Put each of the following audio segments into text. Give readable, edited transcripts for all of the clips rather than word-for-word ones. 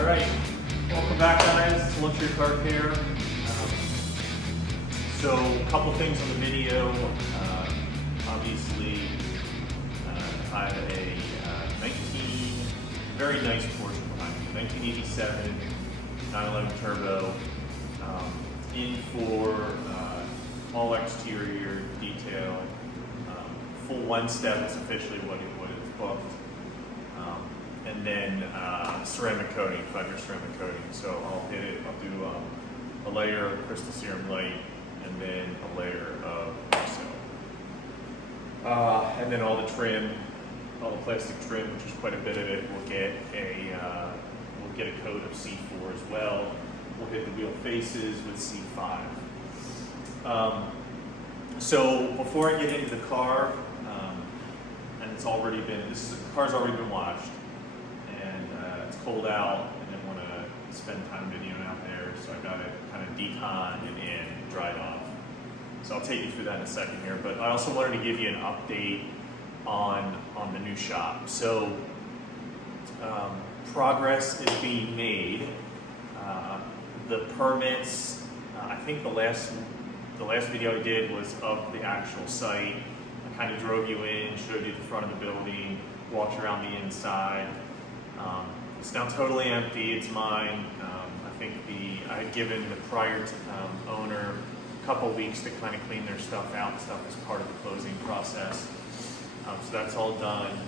All right, welcome back, guys. To Luxury Car Care. So, a couple things on the video. Obviously, I have a very nice Porsche behind me, 1987 911 Turbo, in for all exterior detail. Full one-step is officially what is booked. And then ceramic coating, 5-year ceramic coating. So I'll hit it, I'll do a layer of Crystal Serum Light and then a layer of and then all the trim, all the plastic trim, which is quite a bit of it. We'll get a coat of C4 as well. We'll hit the wheel faces with C5. So before I get into the car, and the car's already been washed, and it's cold out, and I didn't want to spend time videoing out there, so I got it kind of deconned and dried off. So I'll take you through that in a second here, but I also wanted to give you an update on the new shop. So progress is being made. The permits, I think the last video I did was of the actual site. I kind of drove you in, showed you the front of the building, walked around the inside. It's now totally empty, it's mine. I think I had given the prior owner a couple weeks to kind of clean their stuff out. Stuff as part of the closing process. So that's all done.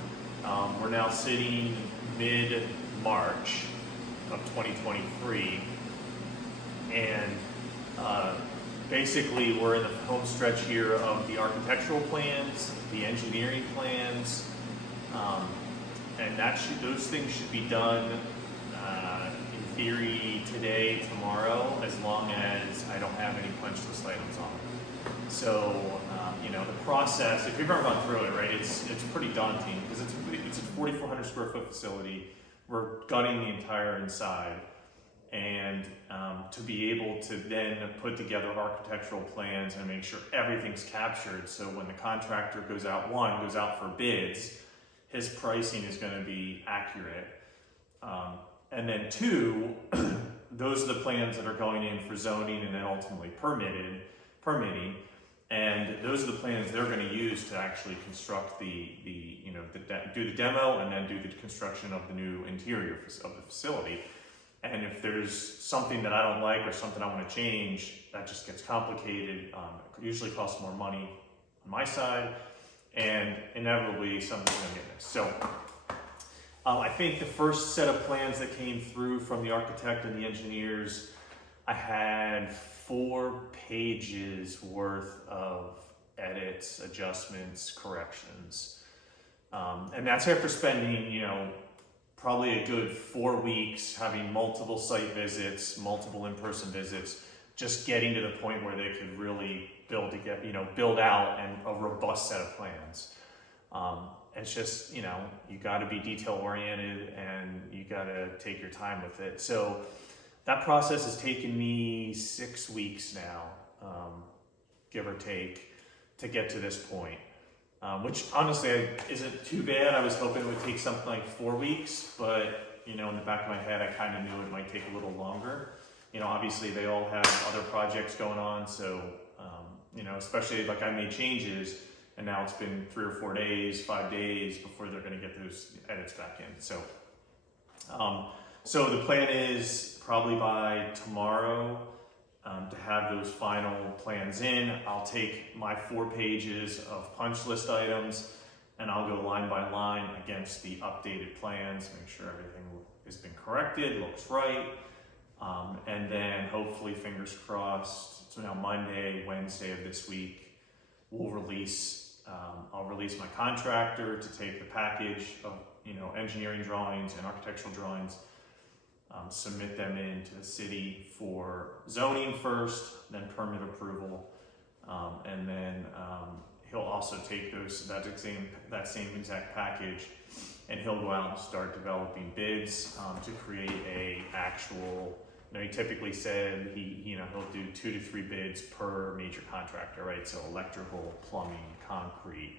We're now sitting mid-March of 2023, and basically we're in the home stretch here of the architectural plans, the engineering plans, and those things should be done in theory today, tomorrow, as long as I don't have any punch list items on it. So, the process, if you've ever gone through it, right, it's pretty daunting because it's a 4,400 square foot facility. We're gutting the entire inside, and to be able to then put together architectural plans and make sure everything's captured, so when the contractor goes out for bids, his pricing is going to be accurate. And then 2, those are the plans that are going in for zoning and then ultimately permitting. And those are the plans they're going to use to actually construct do the demo and then do the construction of the new interior of the facility. And if there's something that I don't like or something I want to change, that just gets complicated. It usually costs more money on my side, and inevitably something's going to get missed. So I think the first set of plans that came through from the architect and the engineers, I had 4 pages worth of edits, adjustments, corrections. And that's after spending, probably a good 4 weeks having multiple site visits, multiple in-person visits, just getting to the point where they could really build out a robust set of plans. It's just, you got to be detail oriented and you got to take your time with it. So that process has taken me 6 weeks now, give or take, to get to this point. Which honestly isn't too bad. I was hoping it would take something like 4 weeks, but in the back of my head, I kind of knew it might take a little longer. Obviously they all have other projects going on, so especially like I made changes, and now it's been 3 or 4 days, 5 days before they're going to get those edits back in. So, so the plan is probably by tomorrow. To have those final plans in. I'll take my 4 pages of punch list items and I'll go line by line against the updated plans, make sure everything has been corrected, looks right. And then hopefully, fingers crossed, so now Monday, Wednesday of this week, I'll release my contractor to take the package of engineering drawings and architectural drawings, submit them into the city for zoning first, then permit approval, and then he'll also take that same exact package, and he'll go out and start developing bids to create a actual. He typically said he'll do 2 to 3 bids per major contractor, right? So electrical, plumbing, concrete,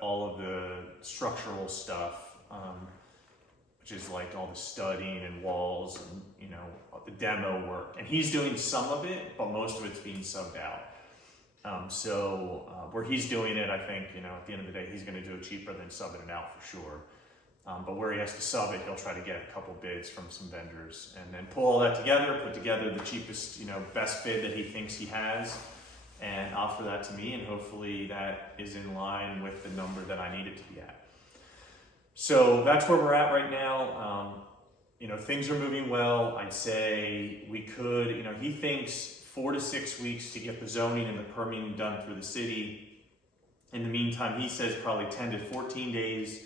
all of the structural stuff. which is like all the studding and walls and, you know, the demo work. And he's doing some of it, but most of it's being subbed out. Where he's doing it, I think, you know, at the end of the day, he's going to do it cheaper than subbing it out for sure. But where he has to sub it, he'll try to get a couple bids from some vendors and then pull all that together, put together the cheapest, you know, best bid that he thinks he has, and offer that to me. And hopefully that is in line with the number that I need it to be at. So that's where we're at right now. You know, things are moving well. I'd say we could, you know, he thinks 4 to 6 weeks to get the zoning and the permitting done through the city. In the meantime, he says probably 10 to 14 days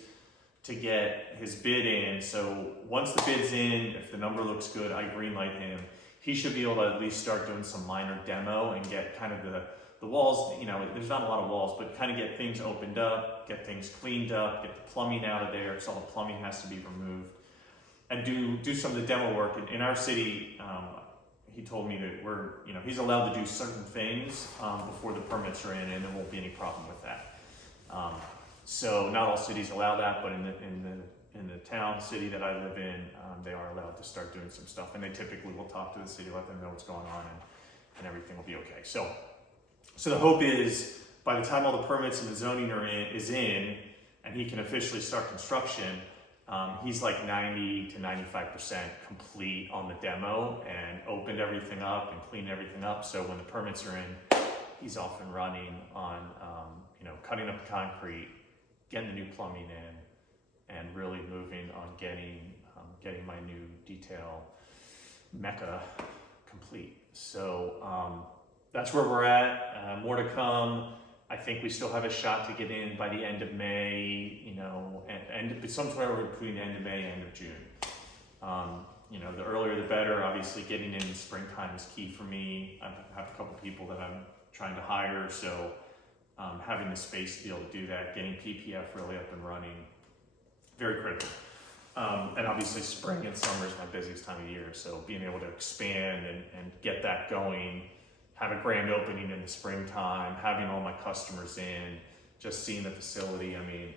to get his bid in. So once the bid's in, if the number looks good, I greenlight him. He should be able to at least start doing some minor demo and get kind of the walls, you know, there's not a lot of walls, but kind of get things opened up, get things cleaned up, get the plumbing out of there, because all the plumbing has to be removed, and do some of the demo work. In our city, he told me that we're, you know, he's allowed to do certain things before the permits are in, and there won't be any problem with that. So not all cities allow that, but in the town, city that I live in, they are allowed to start doing some stuff, and they typically will talk to the city, let them know what's going on, and everything will be okay. So the hope is by the time all the permits and the zoning is in, and he can officially start construction, he's like 90 to 95% complete on the demo and opened everything up and cleaned everything up. So when the permits are in, he's off and running on, you know, cutting up the concrete, getting the new plumbing in, and really moving on getting my new detail mecca complete. So that's where we're at. More to come. I think we still have a shot to get in by the end of May, you know, and somewhere between the end of May and end of June. You know, the earlier the better. Obviously, getting in the springtime is key for me. I have a couple people that I'm trying to hire, so having the space to be able to do that, getting PPF really up and running, very critical. And obviously, spring and summer is my busiest time of year, so being able to expand and get that going, have a grand opening in the springtime, having all my customers in, just seeing the facility, I mean,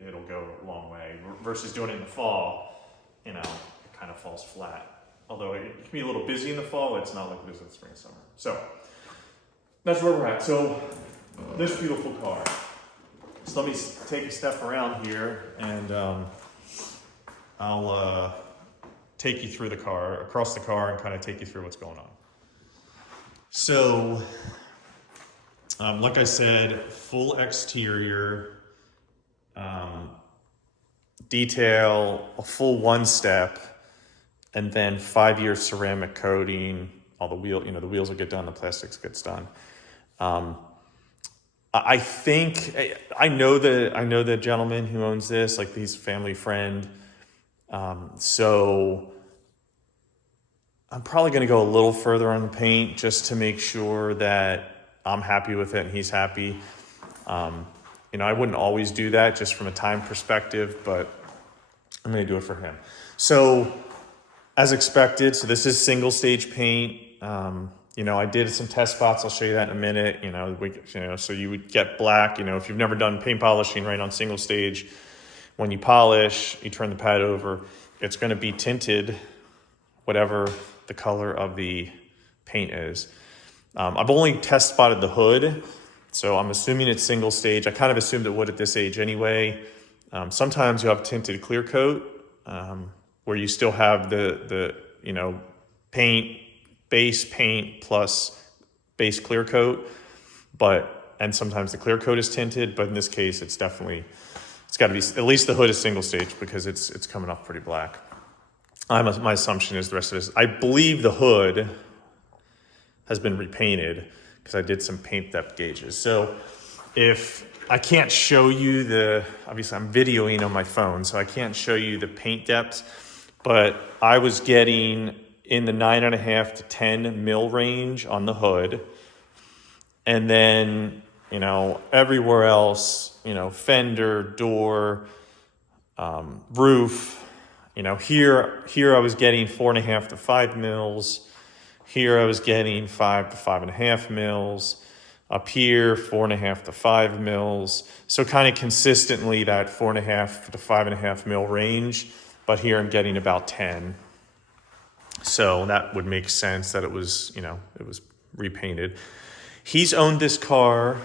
it'll go a long way. Versus doing it in the fall, you know, it kind of falls flat. Although it can be a little busy in the fall, it's not like it is in the spring and summer. So that's where we're at. So this beautiful car. So let me take a step around here, and I'll take you through the car, across the car, and kind of take you through what's going on. So, like I said, full exterior, detail, a full one step, and then 5-year ceramic coating. All the the wheels will get done, the plastics gets done. I think I know the gentleman who owns this, like he's a family friend. So I'm probably going to go a little further on the paint just to make sure that I'm happy with it and he's happy. You know, I wouldn't always do that just from a time perspective, but I'm going to do it for him. So as expected, so this is single stage paint. You know, I did some test spots. I'll show you that in a minute. You know, so you would get black. You know, if you've never done paint polishing right on single stage, when you polish, you turn the pad over, it's going to be tinted, whatever the color of the paint is. I've only test spotted the hood, so I'm assuming it's single stage. I kind of assumed it would at this age anyway. Sometimes you have tinted clear coat, where you still have the paint, base paint plus base clear coat, and sometimes the clear coat is tinted, but in this case, it's got to be, at least the hood is single stage because it's coming off pretty black. My assumption is the rest of this. I believe the hood has been repainted because I did some paint depth gauges. So if I can't show you obviously I'm videoing on my phone, so I can't show you the paint depths, but I was getting in the 9.5 to 10 mil range on the hood. And then, everywhere else, fender, door, roof, here I was getting 4.5 to 5 mils. Here I was getting 5 to 5.5 mils. Up here, 4.5 to 5 mils. So kind of consistently that 4.5 to 5.5 mil range. but here I'm getting about 10. So that would make sense that it was, it was repainted. He's owned this car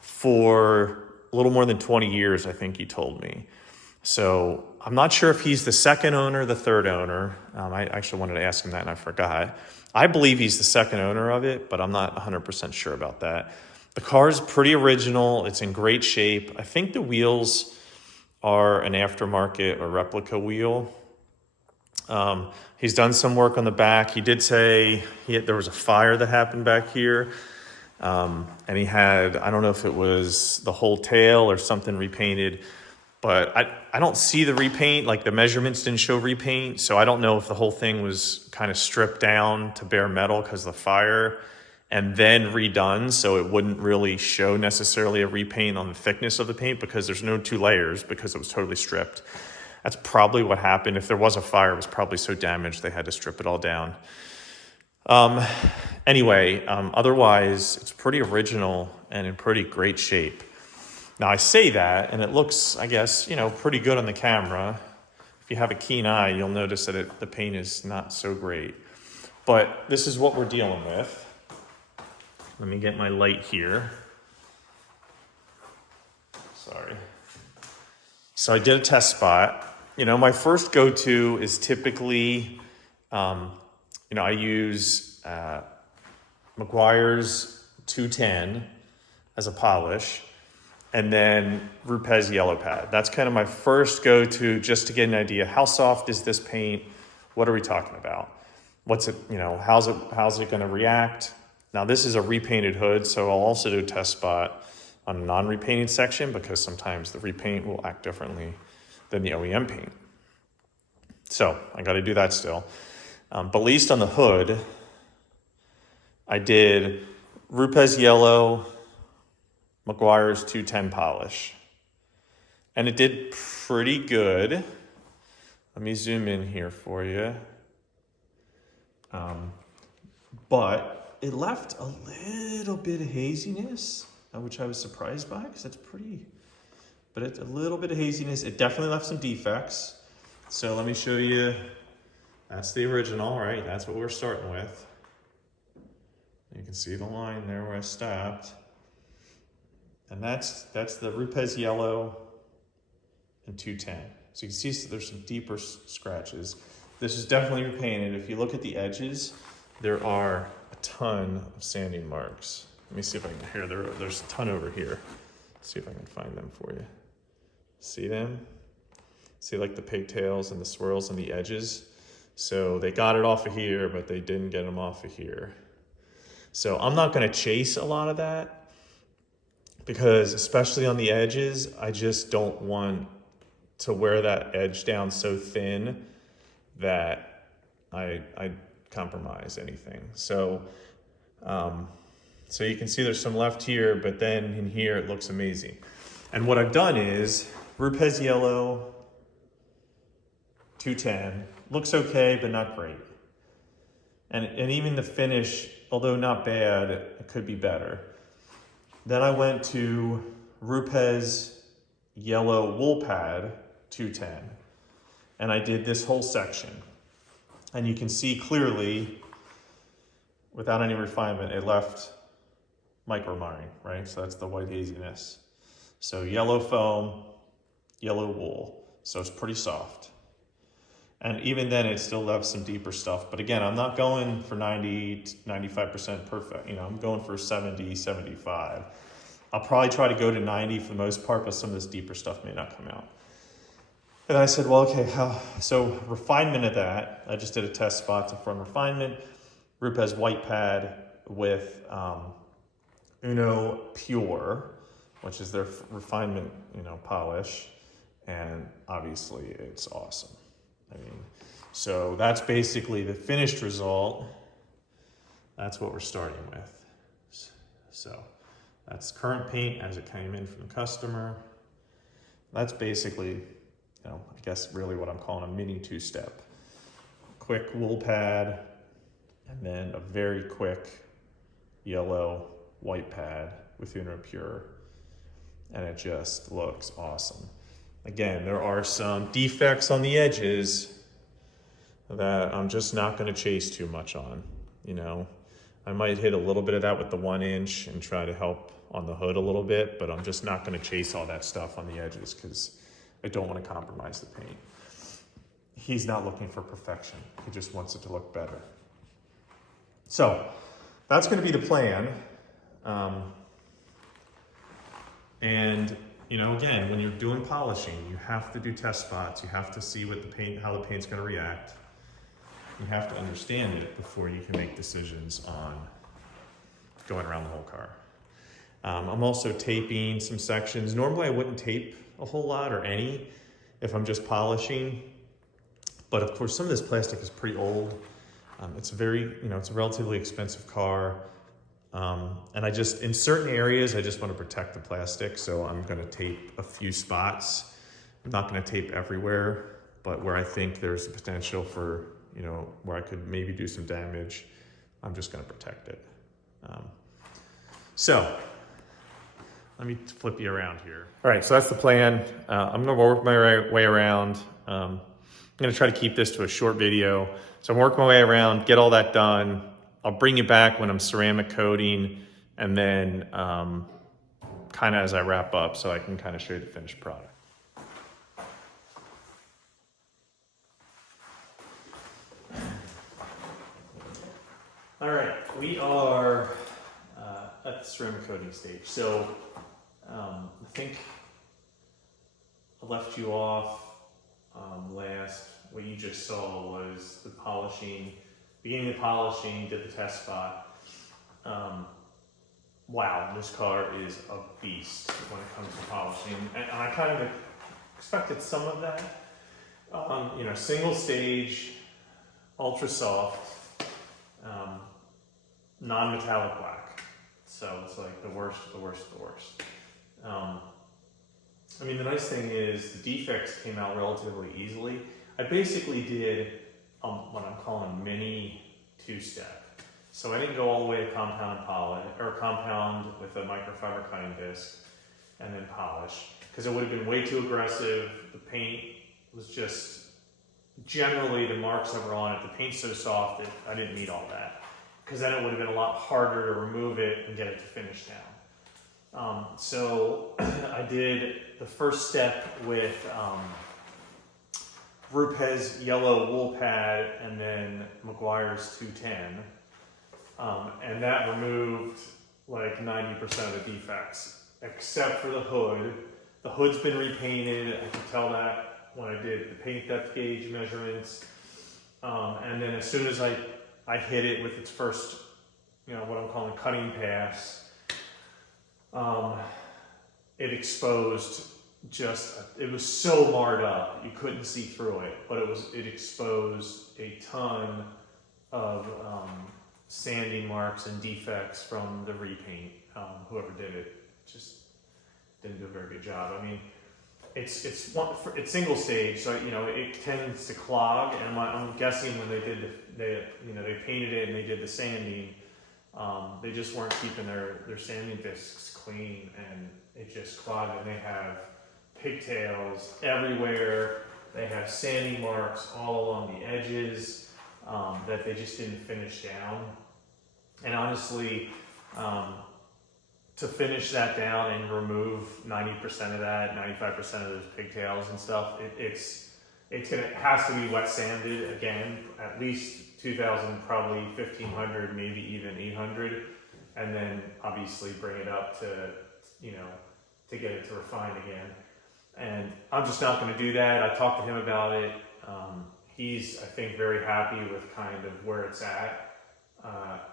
for a little more than 20 years, I think he told me. So I'm not sure if he's the second owner, the third owner. I actually wanted to ask him that and I forgot. I believe he's the second owner of it, but I'm not 100% sure about that. The car is pretty original. It's in great shape. I think the wheels are an aftermarket or replica wheel. He's done some work on the back. He did say there was a fire that happened back here. And he had, I don't know if it was the whole tail or something repainted, but I don't see the repaint, like the measurements didn't show repaint. So I don't know if the whole thing was kind of stripped down to bare metal because of the fire and then redone. So it wouldn't really show necessarily a repaint on the thickness of the paint because there's no 2 layers because it was totally stripped. That's probably what happened. If there was a fire, it was probably so damaged they had to strip it all down. Otherwise, it's pretty original and in pretty great shape. Now, I say that, and it looks, I guess, pretty good on the camera. If you have a keen eye, you'll notice that the paint is not so great. But this is what we're dealing with. Let me get my light here. Sorry. So I did a test spot. My first go-to is typically, I use Meguiar's 210 as a polish, and then Rupes yellow pad. That's kind of my first go-to just to get an idea. How soft is this paint? What are we talking about? What's it, how's it going to react? Now this is a repainted hood, so I'll also do a test spot on a non-repainted section because sometimes the repaint will act differently than the OEM paint. So I got to do that still. But at least on the hood, I did Rupes yellow, Meguiar's 210 polish. And it did pretty good. Let me zoom in here for you. But it left a little bit of haziness, which I was surprised by because it's pretty, but it's a little bit of haziness. It definitely left some defects. So let me show you. That's the original, right? That's what we're starting with. You can see the line there where I stopped. And that's the Rupes yellow and 210. So you can see there's some deeper scratches. This is definitely repainted. If you look at the edges, there are a ton of sanding marks. Let me see if I can, there's a ton over here. Let's see if I can find them for you. See them? See like the pigtails and the swirls on the edges? So they got it off of here, but they didn't get them off of here. So I'm not gonna chase a lot of that because especially on the edges, I just don't want to wear that edge down so thin that I compromise anything. So you can see there's some left here, but then in here it looks amazing. And what I've done is Rupes yellow, 210, looks okay, but not great. And even the finish, although not bad, it could be better. Then I went to Rupes yellow wool pad, 210, and I did this whole section. And you can see clearly, without any refinement, it left micro marring, right? So that's the white haziness. So yellow foam, yellow wool. So it's pretty soft. And even then it still left some deeper stuff. But again, I'm not going for 90 to 95% perfect. I'm going for 70, 75. I'll probably try to go to 90 for the most part, but some of this deeper stuff may not come out. And I said, well, okay, so refinement of that, I just did a test spot from refinement, Rupes white pad with Uno Pure, which is their refinement, polish. And obviously it's awesome. So that's basically the finished result. That's what we're starting with. So that's current paint as it came in from the customer. That's basically, I guess really what I'm calling a mini two-step. Quick wool pad, and then a very quick yellow white pad with Uno Pure. And it just looks awesome. Again, there are some defects on the edges that I'm just not going to chase too much on. You know, I might hit a little bit of that with the 1 inch and try to help on the hood a little bit, but I'm just not going to chase all that stuff on the edges because I don't want to compromise the paint. He's not looking for perfection. He just wants it to look better. So that's going to be the plan. And you know, again, when you're doing polishing, you have to do test spots. You have to see what the paint, how the paint's going to react. You have to understand it before you can make decisions on going around the whole car. I'm also taping some sections. Normally I wouldn't tape a whole lot or any if I'm just polishing. But of course, some of this plastic is pretty old. It's it's a relatively expensive car. And I just, in certain areas, I just want to protect the plastic. So I'm going to tape a few spots. I'm not going to tape everywhere, but where I think there's the potential for, you know, where I could maybe do some damage, I'm just going to protect it. So let me flip you around here. All right, so that's the plan. I'm going to work my way around. I'm going to try to keep this to a short video. So I'm working my way around, get all that done. I'll bring you back when I'm ceramic coating, and then kind of as I wrap up so I can kind of show you the finished product. All right, we are at the ceramic coating stage. So I think I left you off last. What you just saw was the polishing. Beginning the polishing, did the test spot. Wow, this car is a beast when it comes to polishing. And I kind of expected some of that. You know, single stage, ultra soft, non-metallic black. So it's like the worst of the worst of the worst. I mean, the nice thing is the defects came out relatively easily. I basically did what I'm calling mini two-step. So I didn't go all the way to compound polish or compound with a microfiber cutting disc and then polish, because it would have been way too aggressive. The paint was just, generally the marks that were on it, the paint's so soft that I didn't need all that, because then it would have been a lot harder to remove it and get it to finish down. So I did the first step with Rupes yellow wool pad and then Meguiar's 210. And that removed like 90% of the defects, except for the hood. The hood's been repainted. I could tell that when I did the paint depth gauge measurements. And then as soon as I hit it with its first, you know, what I'm calling cutting pass, it exposed it was so marred up, you couldn't see through it, but it exposed a ton of sanding marks and defects from the repaint. Whoever did it just didn't do a very good job. I mean, it's single stage, so you know it tends to clog. And I'm guessing when they painted it and they did the sanding, they just weren't keeping their sanding discs clean, and it just clogged. And they have pigtails everywhere. They have sanding marks all along the edges that they just didn't finish down. And honestly, to finish that down and remove 90% of that, 95% of those pigtails and stuff, it has to be wet sanded again, at least 2,000, probably 1,500, maybe even 800, and then obviously bring it up to, you know, to get it to refine again. And I'm just not going to do that. I talked to him about it. He's, I think, very happy with kind of where it's at.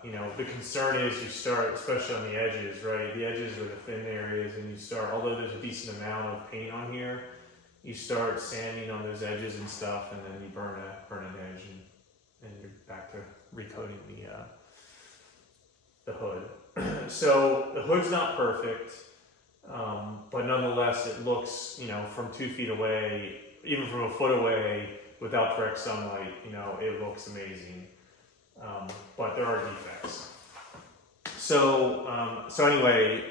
You know, the concern is you start, especially on the edges, right? The edges are the thin areas, and you start, although there's a decent amount of paint on here, you start sanding on those edges and stuff, and then you burn an edge, and you're back to recoating the hood. So the hood's not perfect. But nonetheless, it looks, you know, from 2 feet away, even from a foot away, without direct sunlight, you know, it looks amazing. But there are defects. So anyway,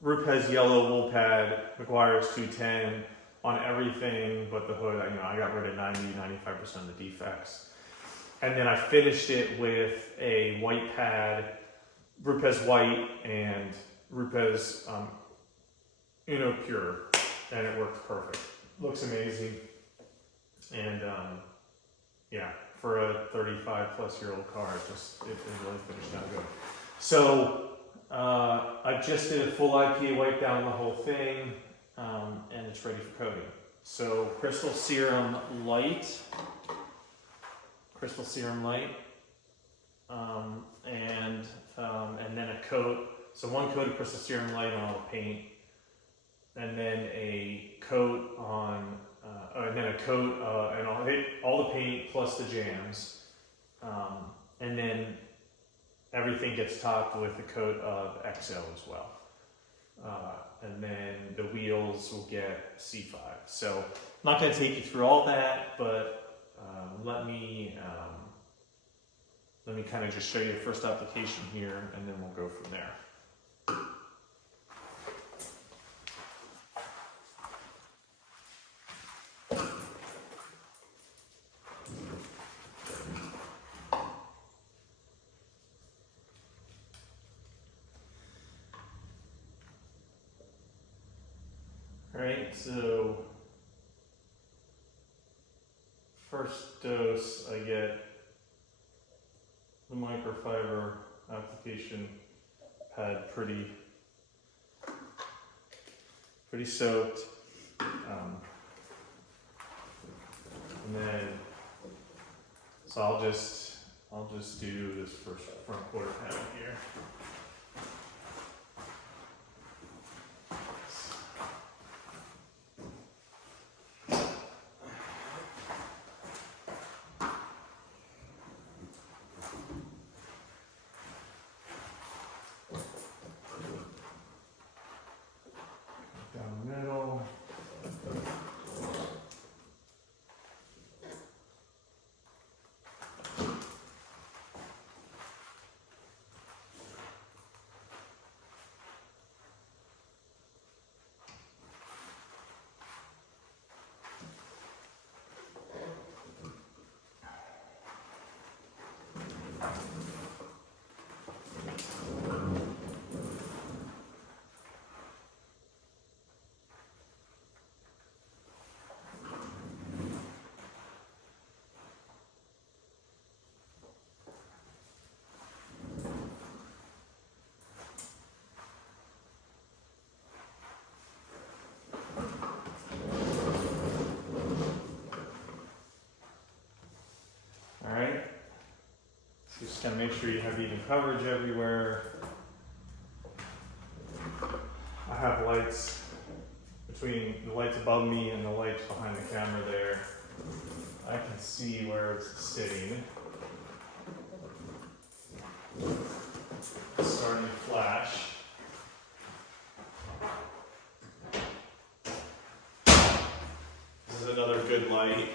Rupes yellow wool pad, Meguiar's 210. on everything but the hood. I got rid of 95% of the defects. And then I finished it with a white pad, Rupes white and Rupes Uno Pure, and it works perfect. Looks amazing. And yeah, for a 35-plus-year-old car, it really finished out good. So I just did a full IPA wipe down on the whole thing, and it's ready for coating. So Crystal Serum Light, and then a coat. So one coat of Crystal Serum Light on all the paint, and then a coat on, and I'll hit all the paint plus the jams, and then everything gets topped with a coat of XO as well. And then the wheels will get C5. So I'm not going to take you through all that, but let me kind of just show you the first application here, and then we'll go from there. Alright, so first dose I get the microfiber application pad pretty soaked, and then so I'll just do this first front quarter panel here. Just gotta make sure you have even coverage everywhere. I have lights between the lights above me and the lights behind the camera there. I can see where it's sitting. It's starting to flash. This is another good light.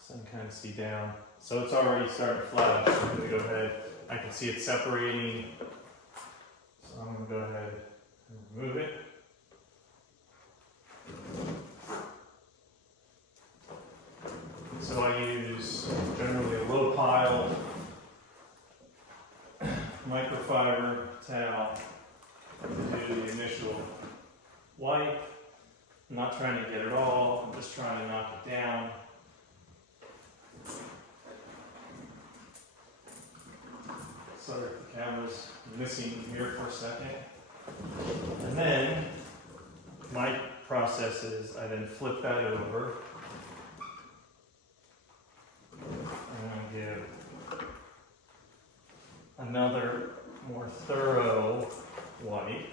So I can kind of see down. So it's already starting to flash. I'm going to go ahead. I can see it separating. So I'm going to go ahead and remove it. So I use generally a low pile microfiber towel to do the initial wipe. I'm not trying to get it all, I'm just trying to knock it down. Sorry if the camera's missing here for a second. And then my process is I then flip that over. And give another more thorough wipe.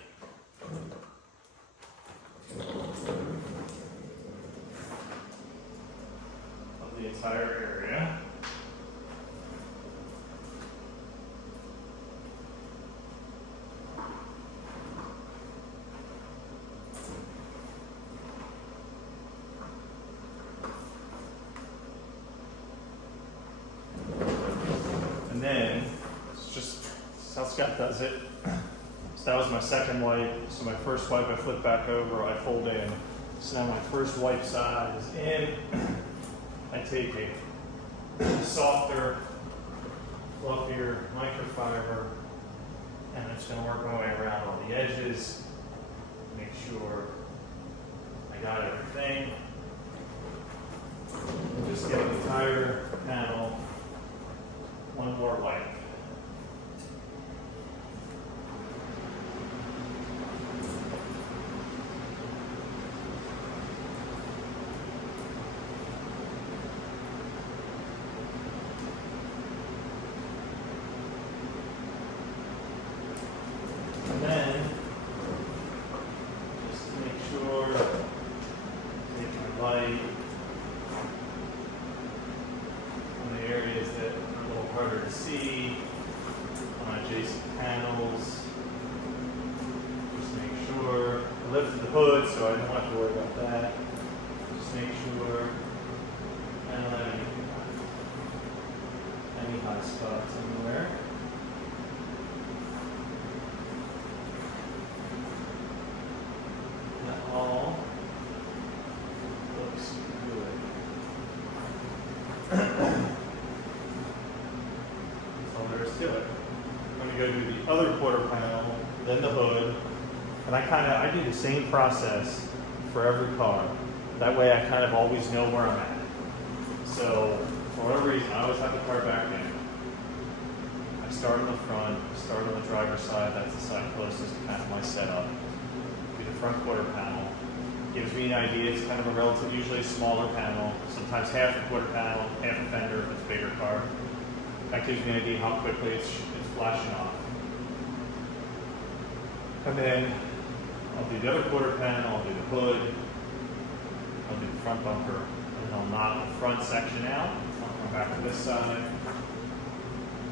Of the entire area. And then, it's just how Scott does it. So that was my second wipe. So my first wipe I flip back over, I fold in. So now my first wipe side is in. I take a softer, fluffier microfiber, and I'm just going to work my way around all the edges, make sure I got everything. Just get the entire panel, one more wipe. And then, just to make sure, take my light on the areas that are a little harder to see, on adjacent panels. Just make sure, I lifted the hood so I don't have to worry about that. Just make sure I don't have any hot spots anywhere. That all looks good. That's all there is to it. I'm going to go do the other quarter panel, then the hood, and I do the same process for every car. That way I kind of always know where I'm at. So for whatever reason, I always have the car back in. I start in the front, start on the driver's side, that's the side closest to kind of my setup. Do the front quarter panel. Gives me an idea, it's kind of a relative, usually a smaller panel, sometimes half a quarter panel, half a fender if it's a bigger car. That gives me an idea how quickly it's flashing off. And then I'll do the other quarter panel, I'll do the hood, I'll do the front bumper, and I'll knock the front section out. I'll come back to this side,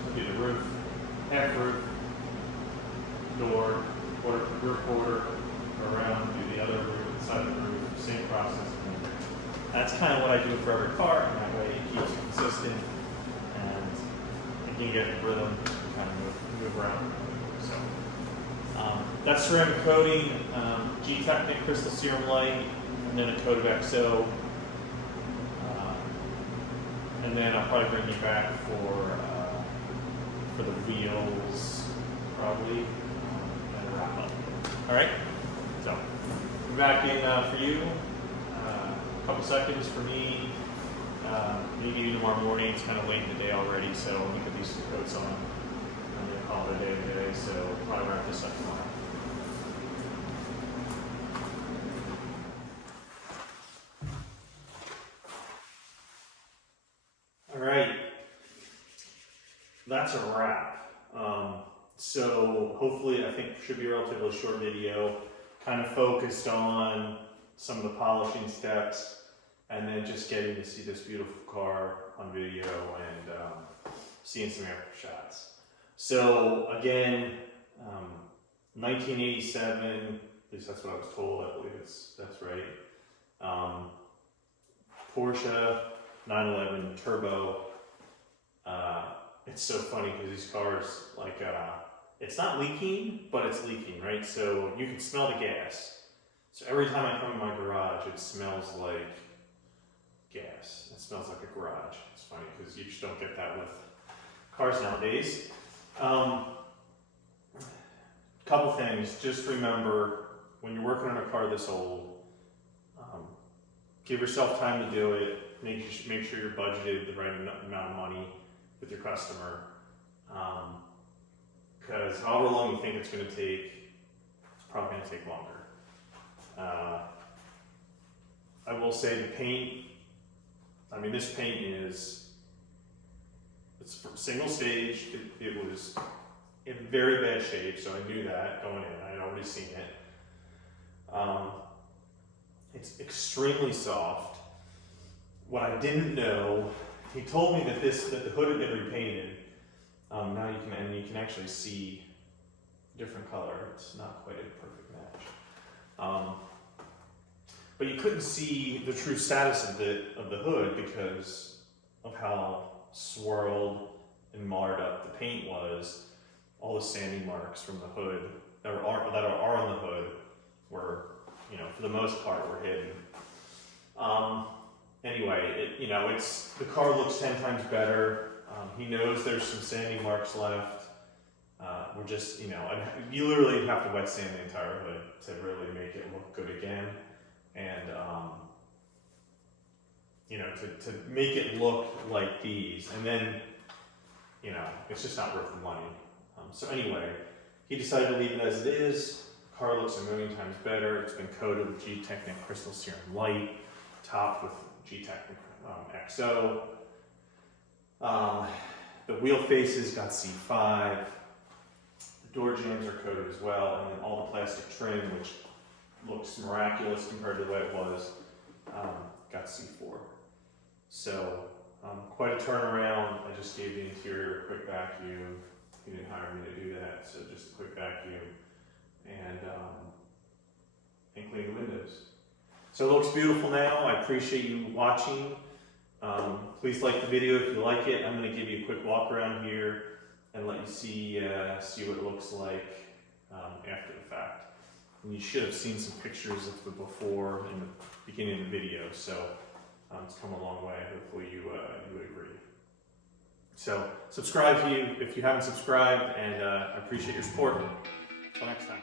I'll do the roof, half roof, door, rear quarter, around, do the other roof, side of the roof, same process. That's kind of what I do for every car, and that way it keeps it consistent, and you can get a rhythm to kind of move around. So that's ceramic coating, Gtechniq Crystal Serum Light, and then a coat of XO. And then I'll probably bring you back for the wheels, probably, and wrap up. All right, so we're back in for you. A couple seconds for me. Maybe tomorrow morning. It's kind of late in the day already, so we could do some coats on. I'm gonna call it a day today, so we'll probably wrap this up tomorrow. All right, that's a wrap. So hopefully, I think should be a relatively short video, kind of focused on some of the polishing steps, and then just getting to see this beautiful car on video and seeing some after shots. So again, 1987, at least that's what I was told, I believe that's right. Porsche 911 Turbo. It's so funny because these cars, like, it's not leaking, but it's leaking, right? So you can smell the gas. So every time I come in my garage, it smells like gas. It smells like a garage. It's funny because you just don't get that with cars nowadays. Couple things. Just remember, when you're working on a car this old, give yourself time to do it. Make sure you're budgeted the right amount of money with your customer. Because however long you think it's going to take, it's probably going to take longer. I will say the paint, I mean, this paint it's single stage. It was in very bad shape, so I knew that going in. I had already seen it. It's extremely soft. What I didn't know, he told me that the hood had been repainted. Now you can actually see different color. It's not quite a perfect match. But you couldn't see the true status of the hood because of how swirled and marred up the paint was. All the sanding marks from the hood that are on the hood were, you know, for the most part, were hidden. Anyway, the car looks 10 times better. He knows there's some sanding marks left. We're just, you literally have to wet sand the entire hood to really make it look good again. And, to make it look like these. And then, it's just not worth the money. So anyway, he decided to leave it as it is. The car looks a million times better. It's been coated with Gtechniq Crystal Serum Light, topped with Gtechniq XO. The wheel faces got C5. The door jambs are coated as well, and then all the plastic trim, which looks miraculous compared to the way it was, got C4. So quite a turnaround. I just gave the interior a quick vacuum. He didn't hire me to do that, so just a quick vacuum and clean the windows. So it looks beautiful now. I appreciate you watching. Please like the video if you like it. I'm going to give you a quick walk around here and let you see what it looks like after the fact. And you should have seen some pictures of the before in the beginning of the video, so it's come a long way. Hopefully you would agree. So subscribe if you haven't subscribed, and I appreciate your support. Until next time.